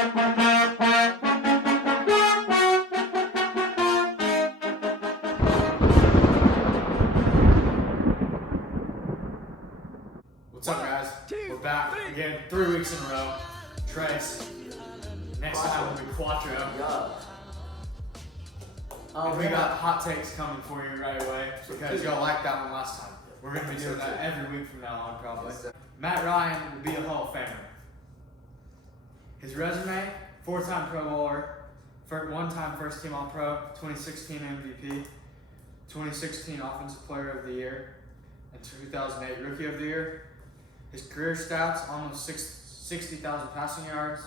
What's up, guys? We're back again, 3 weeks in a row. Trace. Next time will be Quattro. And we got hot takes coming for you right away because y'all liked that one last time. We're going to be doing that every week from now on, probably. Matt Ryan will be a Hall of Famer. His resume: 4-time Pro Bowler, 1-time First Team All-Pro, 2016 MVP, 2016 Offensive Player of the Year, and 2008 Rookie of the Year. His career stats: almost 60,000 passing yards,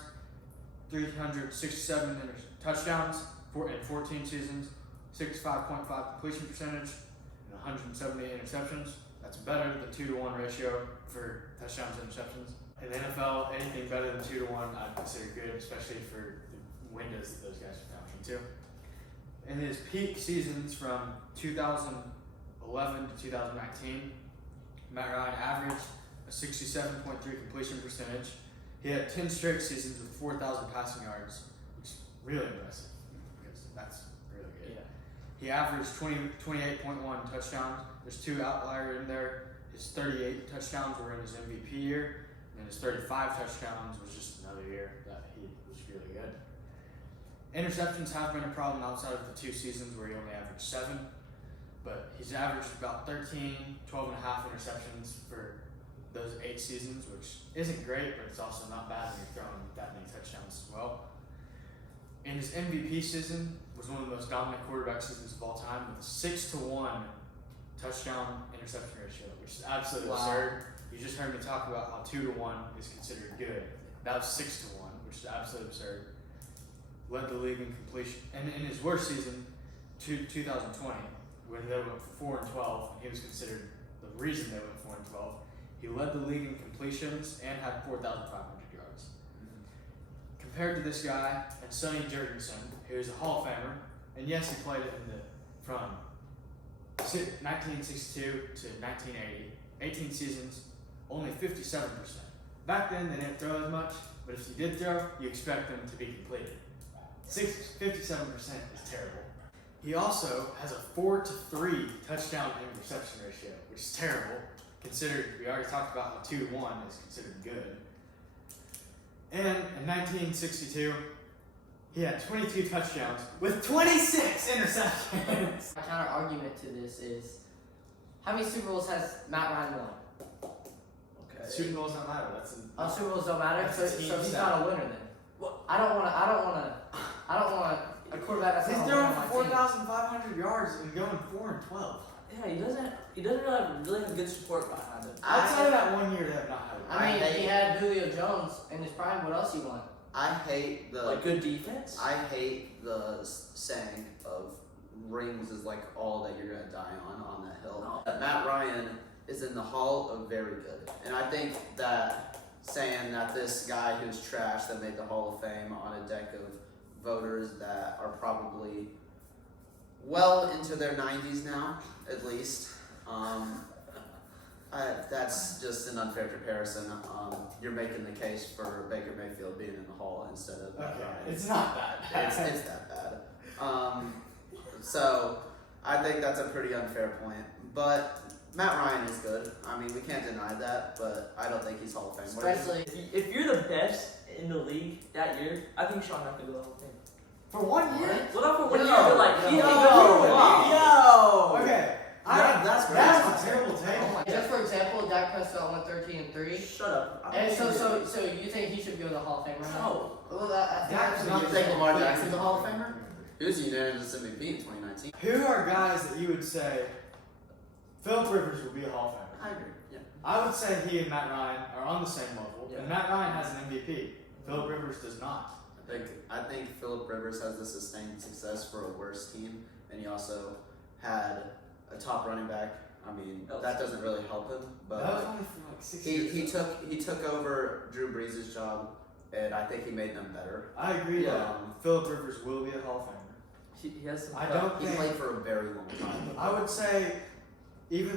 367 touchdowns in 14 seasons, 65.5 completion percentage, and 170 interceptions. That's better than the 2-to-1 ratio for touchdowns and interceptions. In the NFL, anything better than 2-to-1 I'd consider good, especially for the windows that those guys are bouncing to. In his peak seasons from 2011 to 2019, Matt Ryan averaged a 67.3 completion percentage. He had 10 straight seasons with 4,000 passing yards, which is really impressive because that's really good. Yeah. He averaged 28.1 touchdowns. There's 2 outliers in there. His 38 touchdowns were in his MVP year, and his 35 touchdowns was just another year that he was really good. Interceptions have been a problem outside of the 2 seasons where he only averaged 7, but he's averaged about 13, 12 and a half interceptions for those 8 seasons, which isn't great, but it's also not bad when you're throwing that many touchdowns as well. In his MVP season was one of the most dominant quarterback seasons of all time with a 6-to-1 touchdown interception ratio, which is absolutely absurd. You just heard me talk about how 2-to-1 is considered good. That was 6-to-1, which is absolutely absurd. Led the league in completion, and in his worst season, 2020, when they went 4-12, he was considered the reason they went 4-12. He led the league in completions and had 4,500 yards. Compared to this guy and Sonny Jurgensen, who is a Hall of Famer, and yes, he played from 1962 to 1980, 18 seasons, only 57%. Back then, they didn't throw as much, but if you did throw, you expect them to be completed. 57% is terrible. He also has a 4-to-3 touchdown interception ratio, which is terrible. Considered, we already talked about how 2-to-1 is considered good. And in 1962, he had 22 touchdowns with 26 interceptions. My counter argument to this is, how many Super Bowls has Matt Ryan won? Okay. Super Bowls don't matter. Super Bowls don't matter. So he's not a winner then. Well, I don't want a quarterback that's he's not throwing for 4,500 yards and going 4-12. Yeah, he doesn't really have good support behind him. Outside of that 1 year, they have not had it. I mean, he had Julio Jones in his prime. What else he won? I hate the good defense. I hate the saying of rings is like all that you're gonna die on that hill. No. Matt Ryan is in the Hall of Very Good, and I think that saying that this guy who's trash that made the Hall of Fame on a deck of voters that are probably well into their 90s now, at least. That's just an unfair comparison. You're making the case for Baker Mayfield being in the Hall instead of Ryan. It's not that bad. It's that bad. So I think that's a pretty unfair point. But Matt Ryan is good. I mean, we can't deny that, but I don't think he's Hall of Fame. Especially if you're the best in the league that year, I think Sean has to go Hall of Fame. For 1 year? Well, not for 1 year, but like he Okay. That's a terrible take. Just for example, Dak Prescott went 13-3. Shut up. And so you think he should go to the Hall of Fame right now? No. Well, I You think Lamar Jackson's a Hall of Famer? He was unanimous MVP in 2019. Who are guys that you would say Philip Rivers will be a Hall of Famer? I agree. Yeah. I would say he and Matt Ryan are on the same level, Yeah. and Matt Ryan has an MVP. Philip Rivers does not. I think Philip Rivers has the sustained success for a worse team, and he also had a top running back. I mean, that doesn't really help him, but that was only for like 6 years. he took over Drew Brees' job, and I think he made them better. I agree that Philip Rivers will be a Hall of Famer. He has some. He played for a very long time. I would say,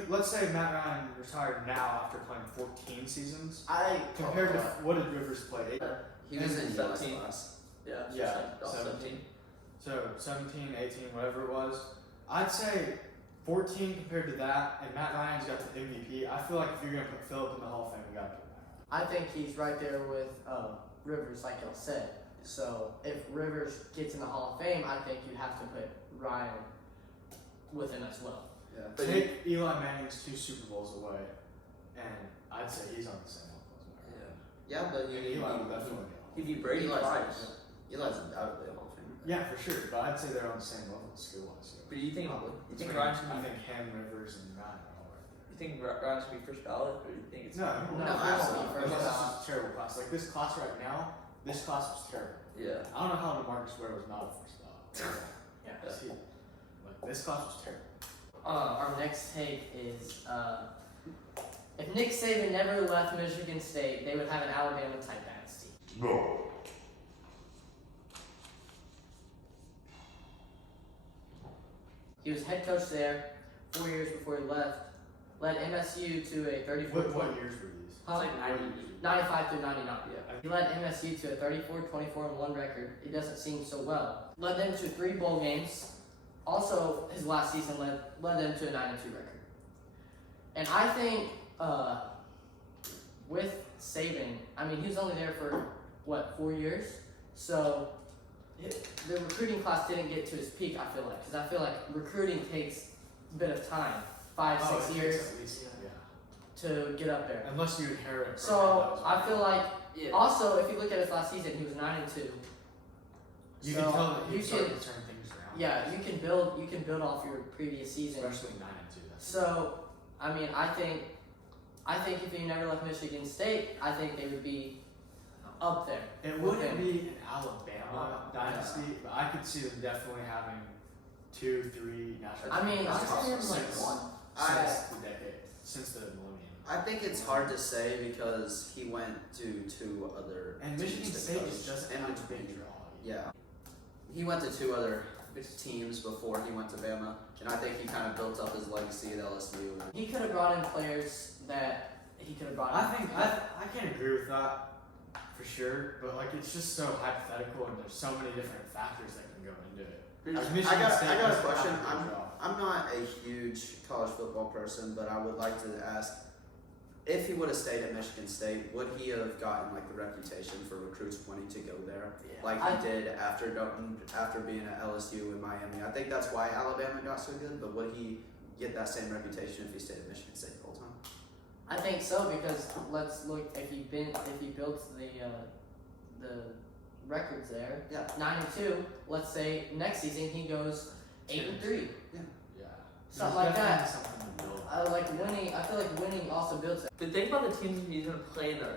let's say Matt Ryan retired now after playing 14 seasons. Compared to what did Rivers play? He was in US 17. class. Yeah, 17. So 17, 18, whatever it was. I'd say 14 compared to that, and Matt Ryan's got the MVP. I feel like if you're going to put Phillip in the Hall of Fame, you got to put Matt Ryan. I think he's right there with Rivers, like y'all said. So if Rivers gets in the Hall of Fame, I think you have to put Ryan with him as well. Yeah. But Take Eli Manning's 2 Super Bowls away, and I'd say he's on the same level as Matt Ryan. Yeah, but you need Eli would definitely go. He beat Brady twice. Eli's undoubtedly a Hall of Famer. Yeah, for sure, but I'd say they're on the same level skill-wise. So. But do you think Between- Ryan should I be? think him, Rivers, and Ryan are all right there. You think Ryan should be first ballot, or do you think it's? No, No, absolutely. This is just a terrible class. Like this class right now, this class was terrible. Yeah. I don't know how DeMarcus Ware was not a first ballot. Yeah. Like this class was terrible. Our next take is if Nick Saban never left Michigan State, they would have an Alabama type dynasty. No. He was head coach there 4 years before he left. Led MSU to a 34. What years were these? Huh? Like 90. 95 through 99. Yeah. He led MSU to a 34-24-1 record. It doesn't seem so well. Led them to 3 bowl games. Also, his last season led them to a 9-2 record. And I think with Saban, I mean, he was only there for, 4 years? So the recruiting class didn't get to his peak, I feel like. Because I feel like recruiting takes a bit of time, 5-6 it years takes at least, yeah. to get up there. Unless you inherit. a program So that was I feel like Yeah. also if you look at his last season, he was 9-2. you so can tell that you he started can- to turn things around. Yeah, you can build off your previous season. Especially 9-2. That's So I mean, I think if he never left Michigan State, I think they would be up there. It with wouldn't him. be an Alabama dynasty, but I could see them definitely having 2-3 national. I mean, championships I'd say him like since- one. since the decade, since the millennium. I think it's hard to say because he went to 2 other And teams Michigan to State coach just doesn't in have a between. big draw. Yeah. He went to 2 other teams before he went to Bama, and I think he kind of built up his legacy at LSU. He could have brought in players that he could have brought in. I think I can agree with that for sure, but like it's just so hypothetical, and there's so many different factors that can go into it. Like, Michigan I got State a doesn't question. have a big draw. I'm not a huge college football person, but I would like to ask, if he would have stayed at Michigan State, would he have gotten like the reputation for recruits wanting to go there, Yeah. like he did after being at LSU and Miami? I think that's why Alabama got so good. But would he get that same reputation if he stayed at Michigan State the whole time? I think so because let's look if he built the records there. Yeah. 9-2. Let's say next season he goes 8-3. Yeah. Something There's like definitely that. Something to build. I like winning. I feel like winning also builds it. But think about the teams he's gonna play in the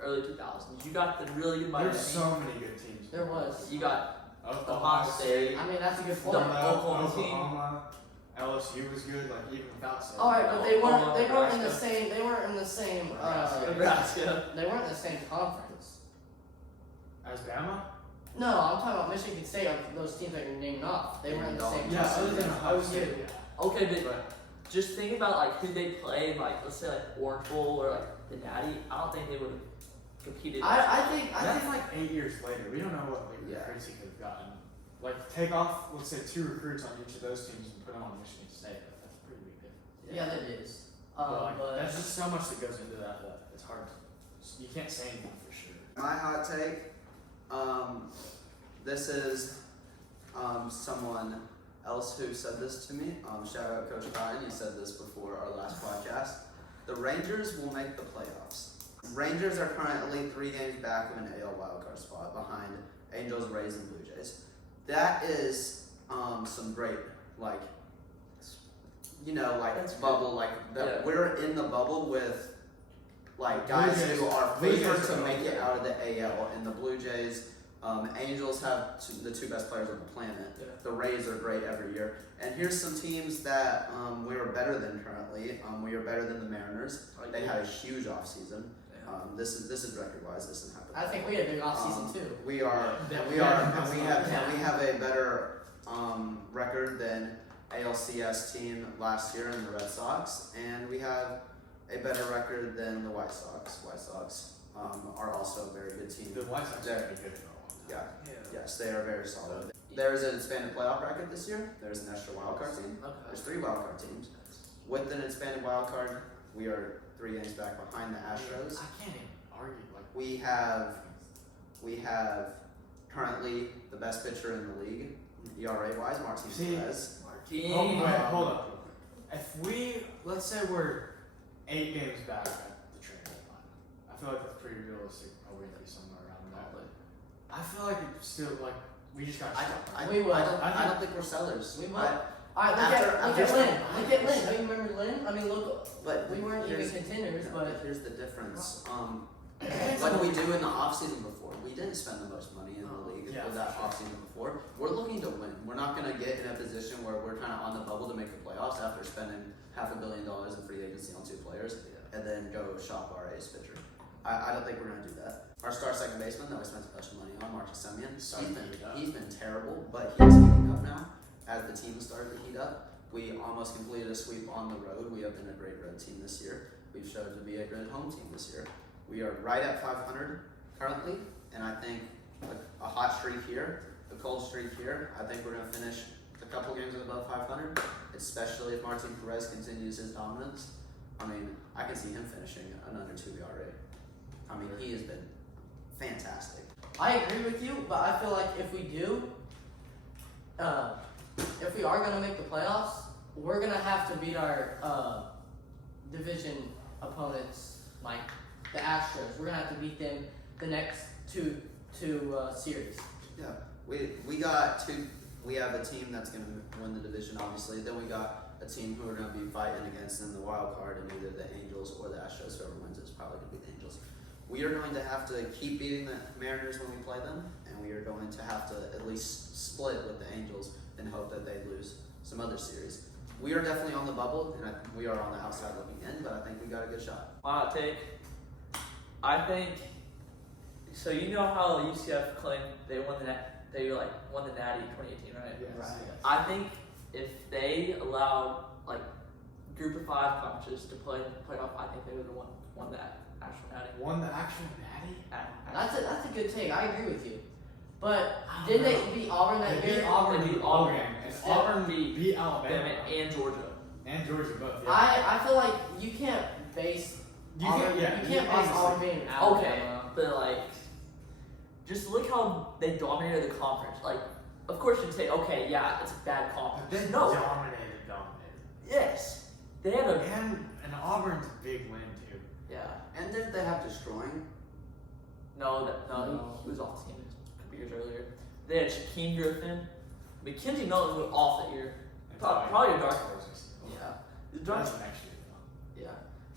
early 2000s. You got the really good Miami. There's so many good teams. There was. You got Ohio Ohio State. I mean, that's a good point. Oklahoma, LSU was good, like even without Saban. All right, but they weren't. They weren't in the Nebraska. same. They weren't in the same. Nebraska. They weren't in the same conference. As Bama? No, I'm talking about Michigan State. Those teams that you're naming off. They weren't in the same. Yeah, conference. other than Ohio State. Yeah. Okay, but just think about who they play in, let's say Orange Bowl or the Natty. I don't think they would have competed. I think That's like 8 years later. We don't know what Yeah. recruits he could have gotten. Like take off, let's say 2 recruits on each of those teams and put them on Michigan State. That's a pretty big difference. yeah, that is. But there's just so much that goes into that it's hard. You can't say anything for sure. My hot take. This is someone else who said this to me. Shout out Coach Ryan. He said this before our last podcast. The Rangers will make the playoffs. Rangers are currently 3 games back of an AL wildcard spot behind Angels, Rays, and Blue Jays. That is some great That's bubble that. Yeah. We're in the bubble with guys Blue Jays- who are Blue Jays favored to are make it up. out of the AL, and the Blue Jays. Angels have the 2 best players on the planet. Yeah. The Rays are great every year. And here's some teams that we are better than currently. We are better than the Mariners. They had a huge offseason. This is record wise. This isn't happening. I think we had a big offseason too. We are, Yeah. and we are, and we have a better record than ALCS team last year in the Red Sox, and we have a better record than the White Sox. White Sox are also a very good team. The White Sox They're- are pretty good for a long time. Yeah. Yes, they are very solid. There's an expanded playoff bracket this year. There's an extra wildcard team. There's 3 wildcard teams. With an expanded wildcard, we are 3 games back behind the Astros. I can't even argue. Like, We have currently the best pitcher in the league, ERA wise, Martin See, Perez. hold up. If let's say we're 8 games back at the trade deadline, I feel like that's pretty realistic. We're gonna be somewhere around that. But I feel like it's still like we just got. I We will. don't think we're sellers. We will. I- Alright, look at Lynn. Look at Lynn. Don't you remember Lynn? I mean, look, But we weren't even contenders, but here's the difference. What did we do in the offseason before? We didn't spend the most money in the league with that offseason before. We're looking to win. We're not going to get in a position where we're kind of on the bubble to make the playoffs after spending $500 million in free agency on 2 players and then go shop our ace pitcher. I don't think we're going to do that. Our star second baseman that we spent a bunch of money on, Marcus Semien, he's been terrible, but he's heating up now. As the team has started to heat up, we almost completed a sweep on the road. We have been a great road team this year. We've shown to be a good home team this year. We are right at 500 currently, and I think a hot streak here, a cold streak here. I think we're going to finish a couple games above 500, especially if Martin Perez continues his dominance. I mean, I can see him finishing an under 2 ERA. I mean, he has been fantastic. I agree with you. But I feel like if we do, if we are gonna make the playoffs, we're gonna have to beat our division opponents, like the Astros. We're gonna have to beat them the next two series. Yeah, we got 2. We have a team that's going to win the division, obviously. Then we got a team who we're going to be fighting against in the wild card, and either the Angels or the Astros. Whoever wins is probably going to be the Angels. We are going to have to keep beating the Mariners when we play them, and we are going to have to at least split with the Angels and hope that they lose some other series. We are definitely on the bubble, and we are on the outside looking in, but I think we got a good shot. Hot take. I think. So you know how UCF claimed they won the Natty in 2018, right? Yes. Right. I think if they allowed like group of 5 conferences to play in the playoff, I think they would have won that actual Natty. Won the actual Natty? That's a good take. I agree with you. But didn't they beat Auburn that They year? beat Auburn They in beat the bowl Auburn. game, and Auburn beat Alabama and Georgia. and Georgia both. Yeah. I feel like you can't base Auburn, you can't base Auburn being Alabama. Okay, but like, just look how they dominated the conference. Like, of course you'd say, okay, yeah, it's a bad conference. They No. dominated. Yes. They had a. And Auburn's a big win too. Yeah. And didn't they have Destroying? No, No. he was off the team a couple years earlier. They had Shaquem Griffin. Mackenzie Milton went off that year. Probably a dark horse. Yeah. The dark. That's next year though. Yeah.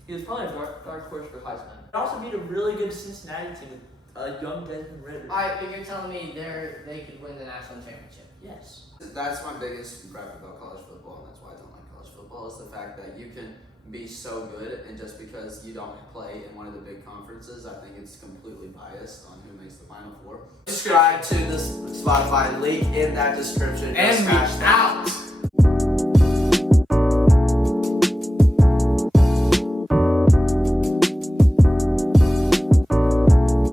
He was probably a dark horse for Heisman. They also beat a really good Cincinnati team with a young Desmond Ritter. Alright, but you're telling me they could win the national championship. Yes. That's my biggest gripe about college football, and that's why I don't like college football, is the fact that you can be so good, and just because you don't play in one of the big conferences, I think it's completely biased on who makes the Final Four. Subscribe to the Spotify link in that description. And we out.